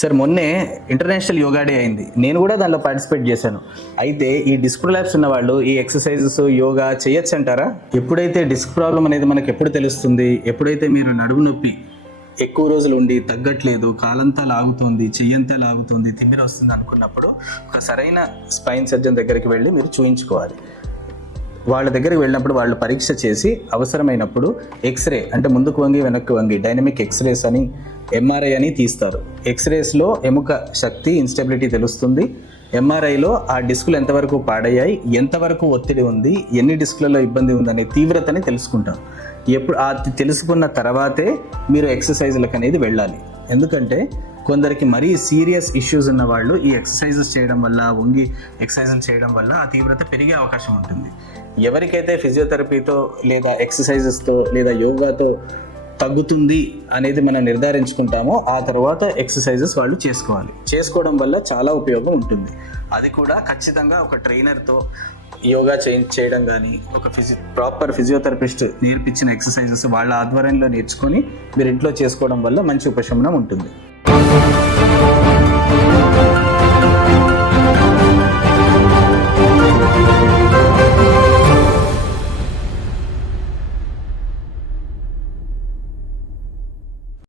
Sir మొన్నే international yoga day అయింది. నేను కూడా దానిలో పార్టిసిపేట్ చేశాను. అయితే ఈ డిస్క్ ప్రొలాప్స్ ఉన్న వాళ్ళు ఈ ఎక్సర్సైజెస్ యోగా చేయొచ్చు అంటారా? ఎప్పుడైతే డిస్క్ ప్రాబ్లం అనేది మనకు ఎప్పుడు తెలుస్తుంది, ఎప్పుడైతే మీరు నడుము నొప్పి ఎక్కువ రోజులు ఉండి తగ్గట్లేదు, కాలంతా లాగుతోంది, చెయ్యంతా లాగుతోంది, తిమ్మిరి వస్తుంది అనుకున్నప్పుడు ఒక సరైన స్పైన్ సర్జన్ దగ్గరికి వెళ్ళి మీరు చూయించుకోవాలి. వాళ్ళ దగ్గరికి వెళ్ళినప్పుడు వాళ్ళు పరీక్ష చేసి అవసరమైనప్పుడు ఎక్స్రే అంటే ముందుకు వంగి వెనక్కి వంగి డైనమిక్ ఎక్స్రేస్ అని ఎంఆర్ఐ అని తీస్తారు. ఎక్స్రేస్లో ఎముక శక్తి ఇన్స్టెబిలిటీ తెలుస్తుంది. ఎంఆర్ఐలో ఆ డిస్కులు ఎంతవరకు పాడయ్యాయి, ఎంతవరకు ఒత్తిడి ఉంది, ఎన్ని డిస్కులలో ఇబ్బంది ఉందనే తీవ్రతని తెలుసుకుంటారు. ఎప్పుడు తెలుసుకున్న తర్వాతే మీరు ఎక్సర్సైజులకు అనేది వెళ్ళాలి. ఎందుకంటే కొందరికి మరీ సీరియస్ ఇష్యూస్ ఉన్న వాళ్ళు ఈ ఎక్సర్సైజెస్ చేయడం వల్ల, వంగి ఎక్సర్సైజులు చేయడం వల్ల ఆ తీవ్రత పెరిగే అవకాశం ఉంటుంది. ఎవరికైతే ఫిజియోథెరపీతో లేదా ఎక్సర్సైజెస్తో లేదా యోగాతో తగ్గుతుంది అనేది మనం నిర్ధారించుకుంటామో ఆ తర్వాత ఎక్సర్సైజెస్ వాళ్ళు చేసుకోవడం వల్ల చాలా ఉపయోగం ఉంటుంది. అది కూడా ఖచ్చితంగా ఒక ట్రైనర్తో యోగా చేయడం కానీ, ఒక ప్రాపర్ ఫిజియోథెరపిస్ట్ నేర్పించిన ఎక్సర్సైజెస్ వాళ్ళ ఆధ్వర్యంలో నేర్చుకొని మీరు ఇంట్లో చేసుకోవడం వల్ల మంచి ఉపశమనం ఉంటుంది.